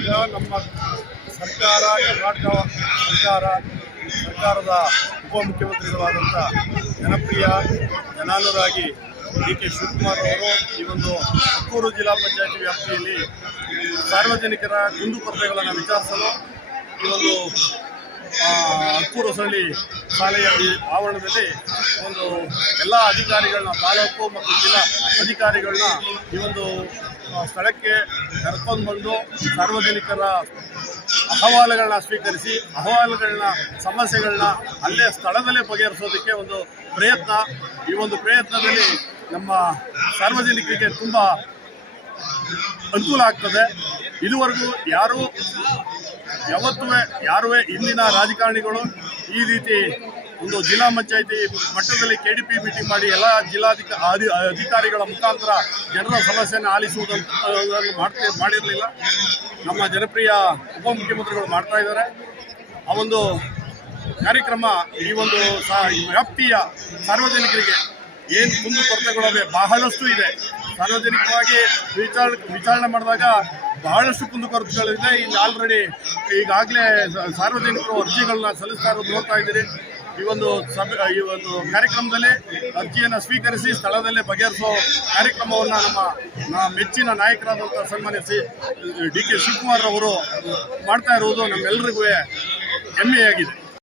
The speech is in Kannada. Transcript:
ಈಗ ನಮ್ಮ ಸರ್ಕಾರ, ಕರ್ನಾಟಕ ಸರ್ಕಾರದ ಉಪಮುಖ್ಯಮಂತ್ರಿಗಳಾದಂಥ ಜನಪ್ರಿಯ ಜನಾನುರಾಗಿ ಡಿ ಕೆ ಶಿವಕುಮಾರ್ ಅವರು ಈ ಒಂದು ತುಮಕೂರು ಜಿಲ್ಲಾ ಪಂಚಾಯತಿ ವ್ಯಾಪ್ತಿಯಲ್ಲಿ ಸಾರ್ವಜನಿಕರ ಕುಂದುಕೊರತೆಗಳನ್ನು ವಿಚಾರಿಸಲು ಈ ಒಂದು ಅಕ್ಕೂರಸಳ್ಳಿ ಶಾಲೆಯ ಈ ಆವರಣದಲ್ಲಿ ಒಂದು ಎಲ್ಲ ಅಧಿಕಾರಿಗಳನ್ನ, ತಾಲೂಕು ಮತ್ತು ಜಿಲ್ಲಾ ಅಧಿಕಾರಿಗಳನ್ನ ಈ ಒಂದು ಸ್ಥಳಕ್ಕೆ ಕರ್ಕೊಂಡು ಬಂದು ಸಾರ್ವಜನಿಕರ ಅಹವಾಲುಗಳನ್ನ ಸ್ವೀಕರಿಸಿ ಅಹವಾಲುಗಳನ್ನ, ಸಮಸ್ಯೆಗಳನ್ನ ಅಲ್ಲೇ ಸ್ಥಳದಲ್ಲೇ ಬಗೆಹರಿಸೋದಕ್ಕೆ ಒಂದು ಪ್ರಯತ್ನ. ಈ ಒಂದು ಪ್ರಯತ್ನದಲ್ಲಿ ನಮ್ಮ ಸಾರ್ವಜನಿಕರಿಗೆ ತುಂಬ ಅನುಕೂಲ ಆಗ್ತದೆ. ಇದುವರೆಗೂ ಯಾರೂ ಇಂದಿನ ರಾಜಕಾರಣಿಗಳು ಈ ರೀತಿ ಒಂದು ಜಿಲ್ಲಾ ಪಂಚಾಯಿತಿ ಮಟ್ಟದಲ್ಲಿ KDP ಮೀಟಿಂಗ್ ಮಾಡಿ ಎಲ್ಲ ಅಧಿಕಾರಿಗಳ ಮುಖಾಂತರ ಜನರ ಸಮಸ್ಯೆಯನ್ನು ಆಲಿಸುವುದನ್ನು ಮಾಡಿರಲಿಲ್ಲ. ನಮ್ಮ ಜನಪ್ರಿಯ ಉಪಮುಖ್ಯಮಂತ್ರಿಗಳು ಮಾಡ್ತಾ ಇದ್ದಾರೆ. ಆ ಒಂದು ಕಾರ್ಯಕ್ರಮ ಈ ಒಂದು ವ್ಯಾಪ್ತಿಯ ಸಾರ್ವಜನಿಕರಿಗೆ ಏನು ಕುಂದುಕೊರತೆಗಳಿವೆ ಬಹಳಷ್ಟು ಇದೆ. ಸಾರ್ವಜನಿಕವಾಗಿ ವಿಚಾರಣೆ ಮಾಡಿದಾಗ ಬಹಳಷ್ಟು ಕುಂದುಕೊರತೆಗಳಿದೆ. ಆಲ್ರೆಡಿ ಈಗಾಗಲೇ ಸಾರ್ವಜನಿಕರು ಅರ್ಜಿಗಳನ್ನ ಸಲ್ಲಿಸ್ತಾ ಇರೋದು ನೋಡ್ತಾ ಇದ್ದೀರಿ. ಈ ಒಂದು ಕಾರ್ಯಕ್ರಮದಲ್ಲಿ ಅರ್ಜಿಯನ್ನು ಸ್ವೀಕರಿಸಿ ಸ್ಥಳದಲ್ಲೇ ಬಗೆಹರಿಸೋ ಕಾರ್ಯಕ್ರಮವನ್ನು ನಮ್ಮ ಮೆಚ್ಚಿನ ನಾಯಕರಾದಂಥ ಸನ್ಮಾನ್ಯ ಡಿ ಕೆ ಶಿವಕುಮಾರ್ ಅವರು ಮಾಡ್ತಾ ಇರುವುದು ನಮ್ಮೆಲ್ಲರಿಗೂ ಹೆಮ್ಮೆಯಾಗಿದೆ.